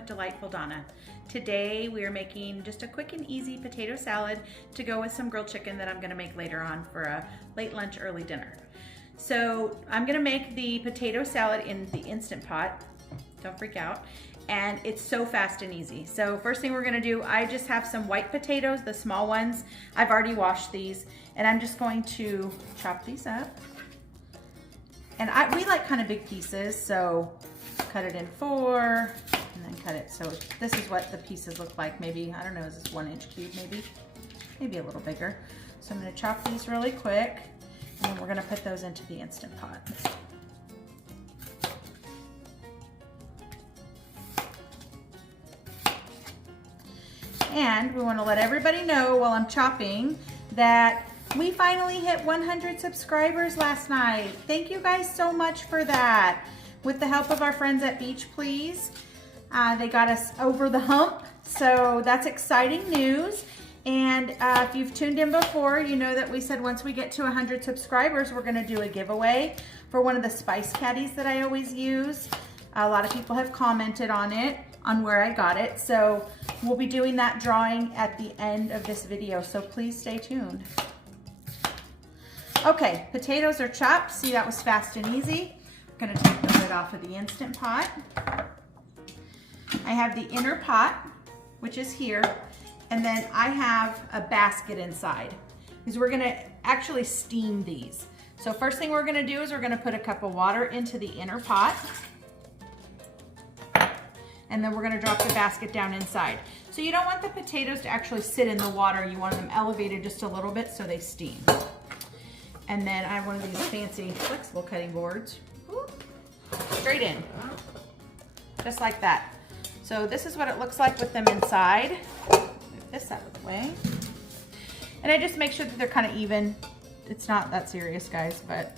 with Delightful Donna. Today we are making just a quick and easy potato salad to go with some grilled chicken that I'm gonna make later on for a late lunch, early dinner. So I'm gonna make the potato salad in the Instant Pot, don't freak out, and it's so fast and easy. So first thing we're gonna do, I just have some white potatoes, the small ones. I've already washed these, and I'm just going to chop these up. And we like kind of big pieces, so cut it in 4 and then cut it. So this is what the pieces look like. Maybe, I don't know, is this 1-inch cube maybe a little bigger. So I'm gonna chop these really quick, and then we're gonna put those into the Instant Pot. And we wanna let everybody know while I'm chopping that we finally hit 100 subscribers last night. Thank you guys so much for that. With the help of our friends at Beach Please, they got us over the hump. So that's exciting news. And if you've tuned in before, you know that we said once we get to 100 subscribers, we're gonna do a giveaway for one of the spice caddies that I always use. A lot of people have commented on it, on where I got it. So we'll be doing that drawing at the end of this video. So please stay tuned. Okay, potatoes are chopped. See, that was fast and easy. I'm gonna take the lid off of the Instant Pot. I have the inner pot, which is here, and then I have a basket inside, because we're gonna actually steam these. So first thing we're gonna do is we're gonna put a cup of water into the inner pot, and then we're gonna drop the basket down inside. So you don't want the potatoes to actually sit in the water. You want them elevated just a little bit so they steam. And then I have one of these fancy flexible cutting boards. Straight in, just like that. So this is what it looks like with them inside. Move this out of the way. And I just make sure that they're kind of even. It's not that serious, guys, but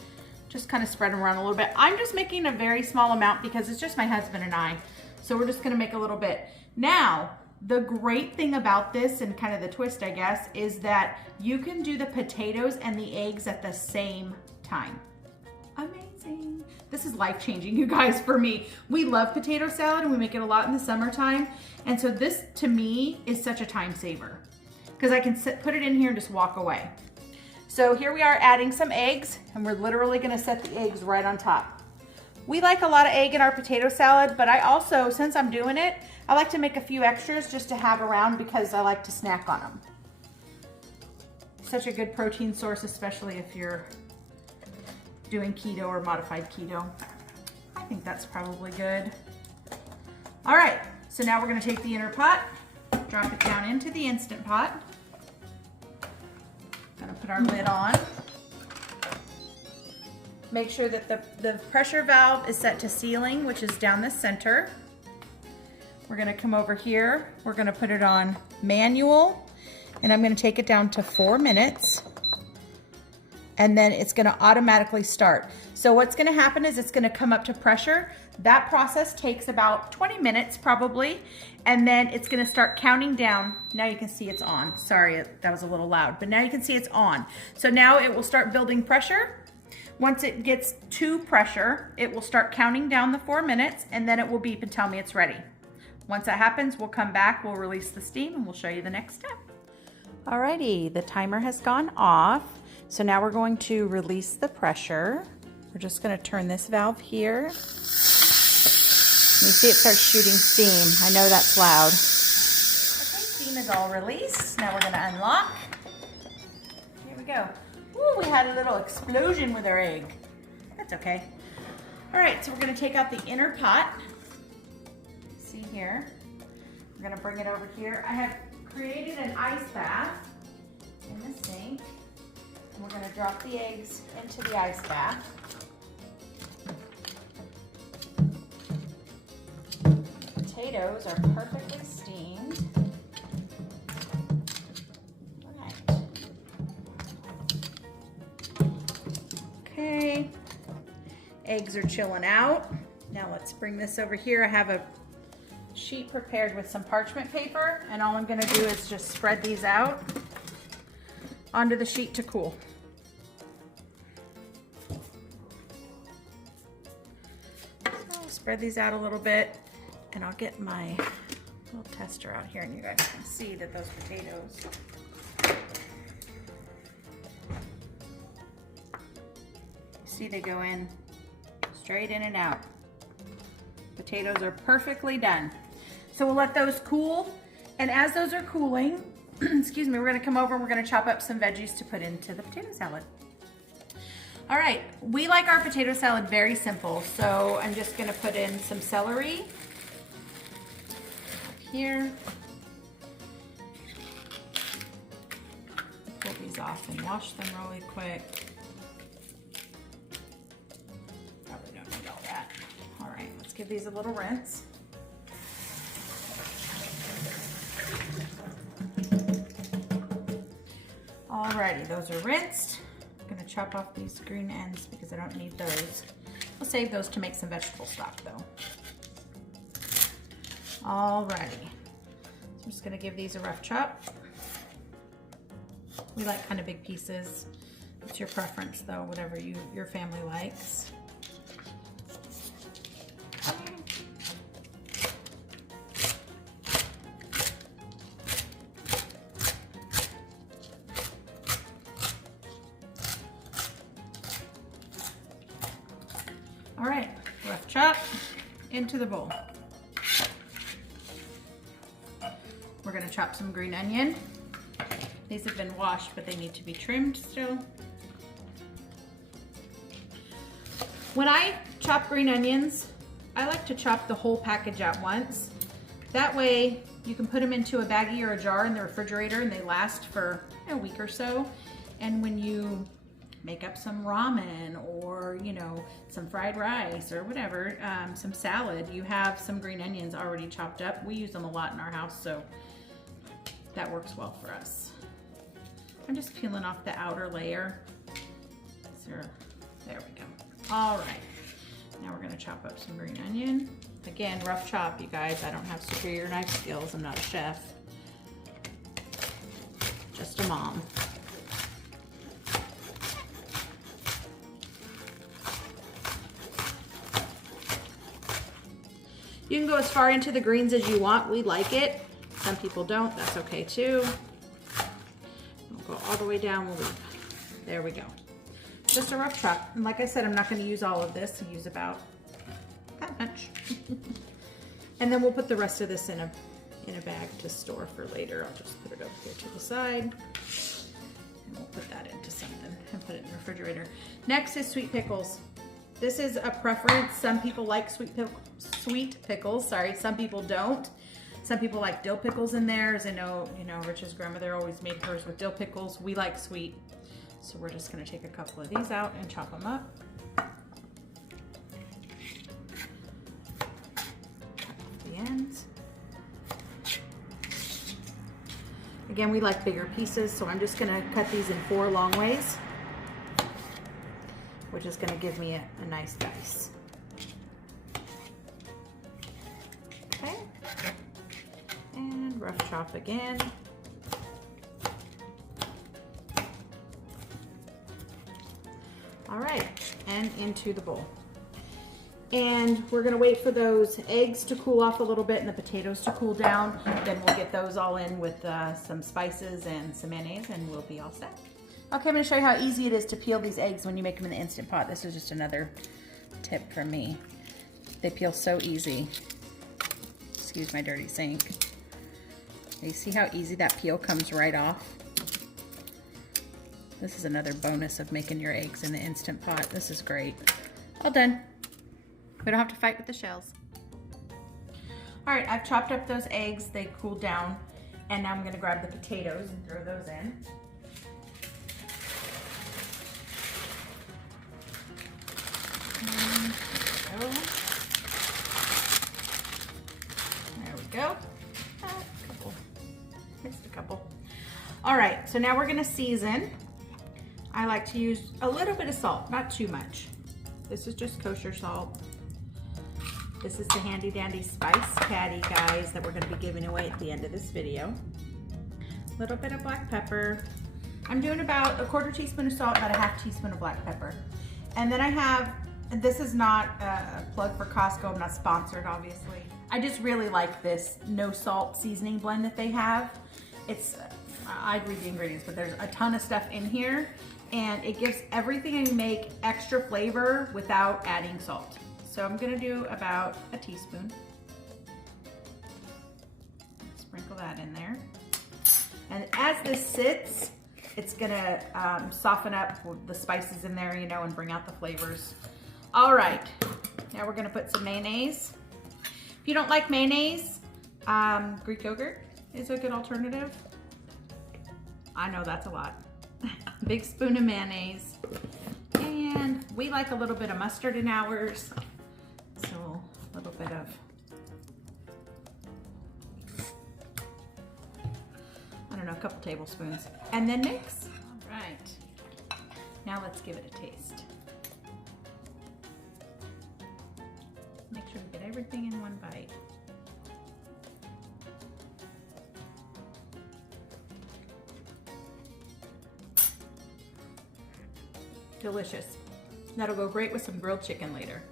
just kind of spread them around a little bit. I'm just making a very small amount because it's just my husband and I. So we're just gonna make a little bit. Now, the great thing about this, and kind of the twist, I guess, is that you can do the potatoes and the eggs at the same time. Amazing. This is life-changing, you guys, for me. We love potato salad, and we make it a lot in the summertime. And so this, to me, is such a time saver, because I can put it in here and just walk away. So here we are adding some eggs, and we're literally gonna set the eggs right on top. We like a lot of egg in our potato salad, but I also, since I'm doing it, I like to make a few extras just to have around because I like to snack on them. Such a good protein source, especially if you're doing keto or modified keto. I think that's probably good. All right, so now we're gonna take the inner pot, drop it down into the Instant Pot. Gonna put our lid on. Make sure that the pressure valve is set to sealing, which is down the center. We're gonna come over here. We're gonna put it on manual, and I'm gonna take it down to 4 minutes, and then it's gonna automatically start. So what's gonna happen is it's gonna come up to pressure. That process takes about 20 minutes probably, and then it's gonna start counting down. Now you can see it's on. Sorry, that was a little loud, but now you can see it's on. So now it will start building pressure. Once it gets to pressure, it will start counting down the 4 minutes, and then it will beep and tell me it's ready. Once that happens, we'll come back, we'll release the steam, and we'll show you the next step. Alrighty, the timer has gone off. So now we're going to release the pressure. We're just gonna turn this valve here. You see it starts shooting steam. I know that's loud. Okay, steam is all released. Now we're gonna unlock. Here we go. Ooh, we had a little explosion with our egg. That's okay. All right, so we're gonna take out the inner pot. See here. We're gonna bring it over here. I have created an ice bath in the sink. And we're gonna drop the eggs into the ice bath. Potatoes are perfectly steamed. Okay, eggs are chilling out. Now let's bring this over here. I have a sheet prepared with some parchment paper, and all I'm gonna do is just spread these out onto the sheet to cool. So I'll spread these out a little bit. And I'll get my little tester out here and you guys can see that those potatoes, see they go in straight in and out. Potatoes are perfectly done. So we'll let those cool. And as those are cooling, excuse me, we're gonna come over and we're gonna chop up some veggies to put into the potato salad. All right, we like our potato salad very simple. So I'm just gonna put in some celery here. Pull these off and wash them really quick. Probably don't need all that. All right, let's give these a little rinse. Alrighty, those are rinsed. I'm gonna chop off these green ends because I don't need those. We'll save those to make some vegetable stock though. Alrighty, so I'm just gonna give these a rough chop. We like kind of big pieces. It's your preference though, whatever your family likes. All right, rough chop into the bowl. We're gonna chop some green onion. These have been washed, but they need to be trimmed still. When I chop green onions, I like to chop the whole package at once. That way you can put them into a baggie or a jar in the refrigerator and they last for a week or so. And when you make up some ramen or, you know, some fried rice or whatever, some salad, you have some green onions already chopped up. We use them a lot in our house, so that works well for us. I'm just peeling off the outer layer. So, there we go. All right, now we're gonna chop up some green onion. Again, rough chop, you guys. I don't have superior knife skills. I'm not a chef, just a mom. You can go as far into the greens as you want. We like it. Some people don't. That's okay too. We'll go all the way down. We'll leave. There we go. Just a rough chop. And like I said, I'm not going to use all of this. I'll use about that much. And then we'll put the rest of this in a bag to store for later. I'll just put it over here to the side. And we'll put that into something and put it in the refrigerator. Next is sweet pickles. This is a preference. Some people like sweet pickles. Sorry, some people don't. Some people like dill pickles in theirs. I know, Rich's grandmother always made hers with dill pickles. We like sweet. So we're just gonna take a couple of these out and chop them up. Cut off the ends. Again, we like bigger pieces, so I'm just gonna cut these in 4 long ways, which is gonna give me a nice dice. Okay, and rough chop again. All right, and into the bowl. And we're gonna wait for those eggs to cool off a little bit and the potatoes to cool down. Then we'll get those all in with some spices and some mayonnaise and we'll be all set. Okay, I'm gonna show you how easy it is to peel these eggs when you make them in the Instant Pot. This is just another tip from me. They peel so easy. Excuse my dirty sink. You see how easy that peel comes right off? This is another bonus of making your eggs in the Instant Pot. This is great. All done. We don't have to fight with the shells. All right, I've chopped up those eggs. They cooled down. And now I'm gonna grab the potatoes and throw those in. There we go. Missed a couple. All right, so now we're gonna season. I like to use a little bit of salt, not too much. This is just kosher salt. This is the handy dandy spice caddy, guys, that we're gonna be giving away at the end of this video. A little bit of black pepper. I'm doing about a 1/4 teaspoon of salt, about a 1/2 teaspoon of black pepper. And then I have This is not a plug for Costco. I'm not sponsored, obviously. I just really like this no salt seasoning blend that they have. It's, I'd read the ingredients, but there's a ton of stuff in here, and it gives everything you make extra flavor without adding salt. So I'm gonna do about a teaspoon. Sprinkle that in there. And as this sits, it's gonna soften up the spices in there, you know, and bring out the flavors. All right, now we're gonna put some mayonnaise. If you don't like mayonnaise, Greek yogurt is a good alternative. I know that's a lot. Big spoon of mayonnaise. And we like a little bit of mustard in ours. So a little bit of, I don't know, a couple tablespoons. And then mix. All right. Now let's give it a taste. Make sure we get everything in one bite. Delicious. That'll go great with some grilled chicken later.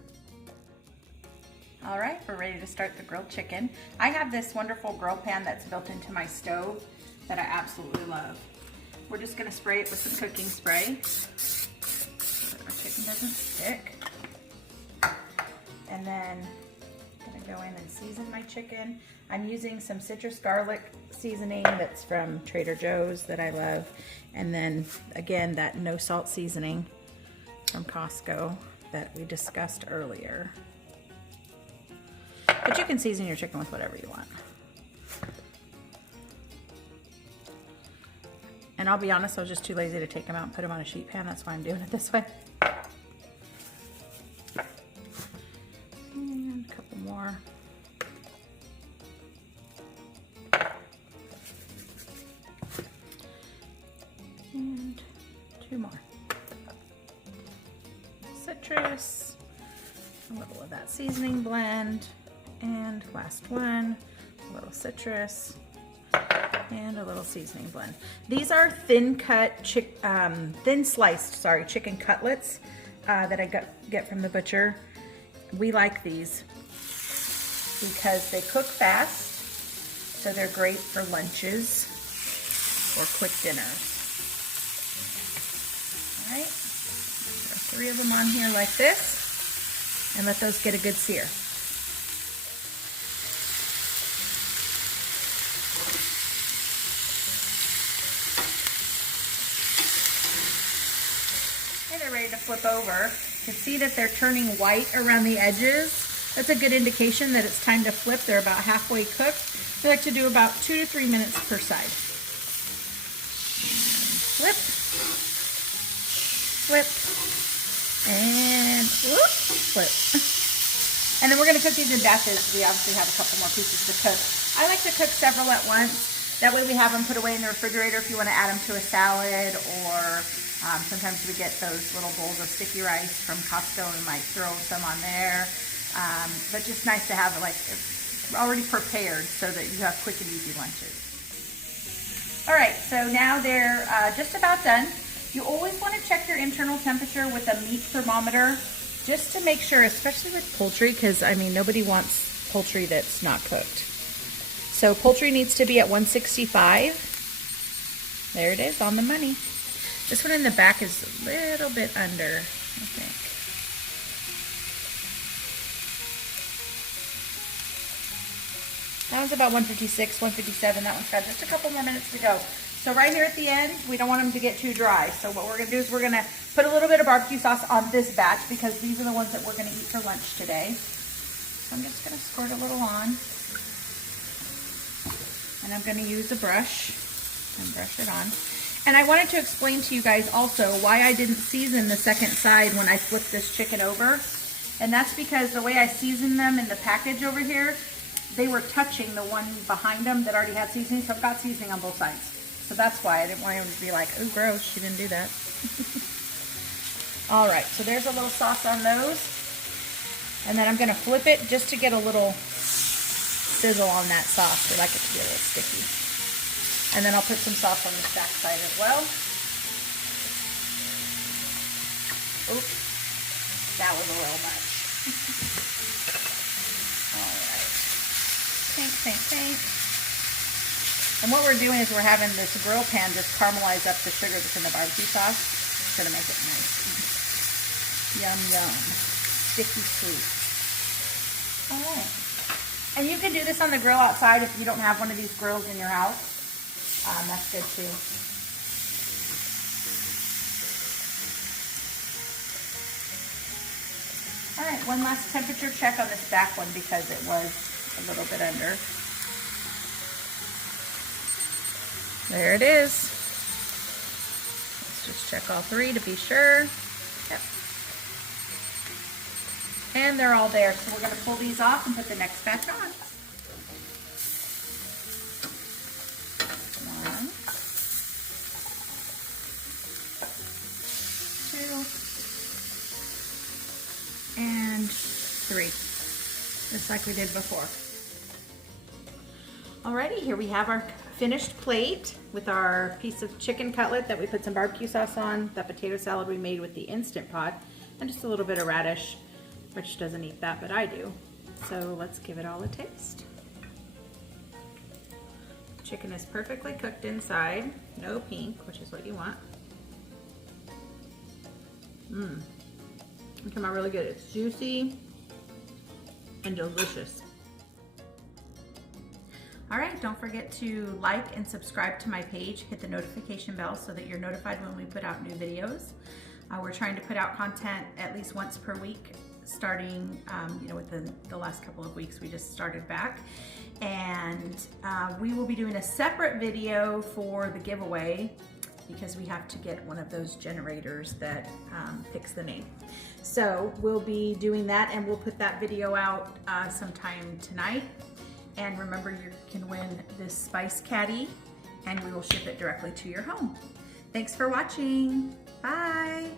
All right, we're ready to start the grilled chicken. I have this wonderful grill pan that's built into my stove that I absolutely love. We're just gonna spray it with some cooking spray so our chicken doesn't stick. And then I'm gonna go in and season my chicken. I'm using some citrus garlic seasoning that's from Trader Joe's that I love. And then again, that no salt seasoning from Costco that we discussed earlier. But you can season your chicken with whatever you want. And I'll be honest, I was just too lazy to take them out and put them on a sheet pan. That's why I'm doing it this way. And a couple more. And 2 more. Citrus, a little of that seasoning blend, and last one, a little citrus, and a little seasoning blend. These are thin sliced chicken cutlets that I get from the butcher. We like these because they cook fast, so they're great for lunches or quick dinners. All right, throw 3 of them on here like this, and let those get a good sear. They're ready to flip over. You can see that they're turning white around the edges. That's a good indication that it's time to flip. They're about halfway cooked. We like to do about 2 to 3 minutes per side. Flip, flip, and whoop, flip. And then we're going to cook these in batches. We obviously have a couple more pieces to cook. I like to cook several at once. That way we have them put away in the refrigerator if you want to add them to a salad, or sometimes we get those little bowls of sticky rice from Costco and we might throw some on there. But just nice to have it like already prepared so that you have quick and easy lunches. All right, so now they're just about done. You always want to check your internal temperature with a meat thermometer just to make sure, especially with poultry, because I mean, nobody wants poultry that's not cooked. So poultry needs to be at 165. There it is, on the money. This one in the back is a little bit under, I think. That one's about 156, 157. That one's got just a couple more minutes to go. So right here at the end, we don't want them to get too dry. So what we're gonna do is we're gonna put a little bit of barbecue sauce on this batch because these are the ones that we're gonna eat for lunch today. So I'm just gonna squirt a little on. And I'm gonna use a brush and brush it on. And I wanted to explain to you guys also why I didn't season the second side when I flipped this chicken over. And that's because the way I seasoned them in the package over here, they were touching the one behind them that already had seasoning, so I've got seasoning on both sides. So that's why I didn't want anyone to be like, oh gross, she didn't do that. All right, so there's a little sauce on those. And then I'm gonna flip it just to get a little sizzle on that sauce. We like it to be a little sticky. And then I'll put some sauce on the back side as well. Oops, that was a little much. All right. Think. And what we're doing is we're having this grill pan just caramelize up the sugar that's in the barbecue sauce. It's gonna make it nice. Yum, yum. Sticky sweet. All right. And you can do this on the grill outside if you don't have one of these grills in your house. That's good too. All right, one last temperature check on this back one because it was a little bit under. There it is. Let's just check all three to be sure. Yep. And they're all there. So we're going to pull these off and put the next batch on. One, two, and three. Just like we did before. Alrighty, here we have our finished plate with our piece of chicken cutlet that we put some barbecue sauce on, that potato salad we made with the Instant Pot, and just a little bit of radish. Rich doesn't eat that, but I do. So let's give it all a taste. Chicken is perfectly cooked inside, no pink, which is what you want. It came out really good. It's juicy and delicious. All right, don't forget to like and subscribe to my page. Hit the notification bell so that you're notified when we put out new videos. We're trying to put out content at least once per week, starting within the last couple of weeks we just started back. And we will be doing a separate video for the giveaway because we have to get one of those generators that picks the name. So we'll be doing that, and we'll put that video out sometime tonight. And remember, you can win this Spice Caddy, and we will ship it directly to your home. Thanks for watching. Bye.